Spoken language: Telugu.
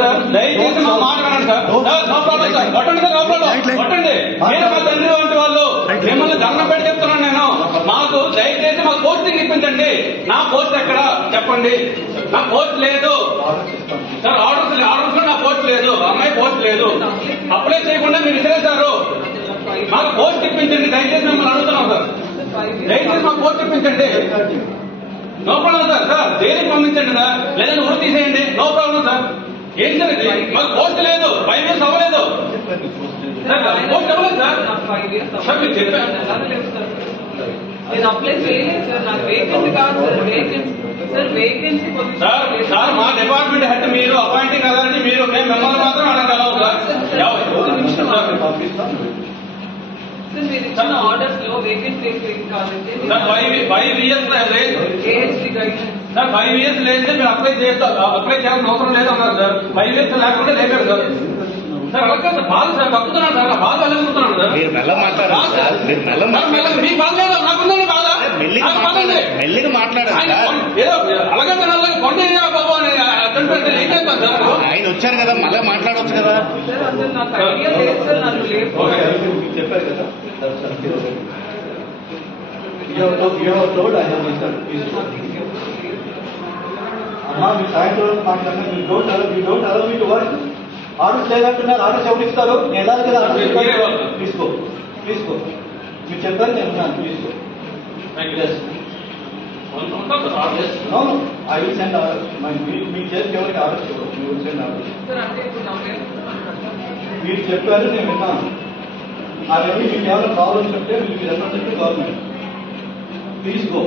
సార్, దయచేసి మా మాట్లాడండి సార్. నో ప్రాబ్లం సార్, కొట్టండి సార్, నో ప్రాబ్లం, కొట్టండి. మీరు మా తండ్రి వంటి వాళ్ళు, మిమ్మల్ని దండం పెట్టి చెప్తున్నాను నేను. మాకు దయచేసి మాకు పోస్టింగ్ ఇప్పించండి. నా పోస్ట్ ఎక్కడ చెప్పండి. నా పోస్ట్ లేదు సార్, ఆర్డర్స్ లో నా పోస్ట్ లేదు, అమ్మాయి పోస్ట్ లేదు. అప్లై చేయకుండా మీరు విసిరేశారు. మాకు పోస్ట్ ఇప్పించండి దయచేసి, మిమ్మల్ని అడుగుతున్నాం సార్. దయచేసి మాకు పోస్ట్ ఇప్పించండి. No problem sir. సార్ జైలుకి పంపించండి సార్, లేదంటే ఊరు తీసేయండి, నో ప్రాబ్లం సార్. ఏం సార్ ఇది? మాకు పోస్ట్ లేదు, 5 years అవ్వలేదు సార్, పోస్ట్ అవ్వలేదు సార్. సార్ మీరు చెప్పారు నేను అప్లై చేయలేదు సార్, నాకు వేకెన్సీ కాదు సార్, వేకెన్సీ సార్ మా డిపార్ట్మెంట్ హెడ్ మీరు, అపాయింటింగ్ అథారిటీ మీరు, మేము మిమ్మల్ని మాత్రం అడగలవు సార్. మీరు ఇచ్చిన ఆర్డర్స్ లో వేకెన్సీ కాదంటే 5 years లేదు సార్, 5 years లేదు. మీరు అప్లై చేస్తారు, అప్లై చేయాల్సిన అవసరం లేదు అన్నారు సార్. 5 years లేకుండా లేపారు సార్. సార్ అలాగే సార్, బాధ సార్ కక్కుతున్నాను సార్, బాధ వెళ్ళగలుగుతున్నాను సార్. మీరు మెల్ల మాట్లాడాలి సార్, మీరు మెల్ల మీ బాధ లేదు, నాకుందండి బాధ, మెల్లిగా మాట్లాడాలి సార్. ఏదో అలాగే అలాగే కొండ బాబు అని ఏం చేస్తాను సార్. ఆయన వచ్చారు కదా, మళ్ళీ మాట్లాడవచ్చు కదా. చెప్పారు కదా అమ్మా, మీ సాయంత్రం మాట్లాడినా me don't allow me to work. Orders లేదంటున్నారు, ఆర్డర్స్ ఎవరు ఇస్తారు? నేను వెళ్ళాలి కదా, తీసుకో మీరు చెప్పారు, నేను ఉన్నాను, తీసుకో. అవును, ఐ విల్ సెండ్ ఆర్డర్. మీ చేతికి ఎవరికి ఆర్డర్స్ ఇవ్వరు, మీ విల్ సెండ్ ఆర్డర్. మీరు చెప్పారు, నేను విన్నాను. అవన్నీ మీకు ఏమైనా ప్రాబ్లమ్స్ ఉంటే మీకు రిప్రజెంట్ గవర్నమెంట్. తీసుకో.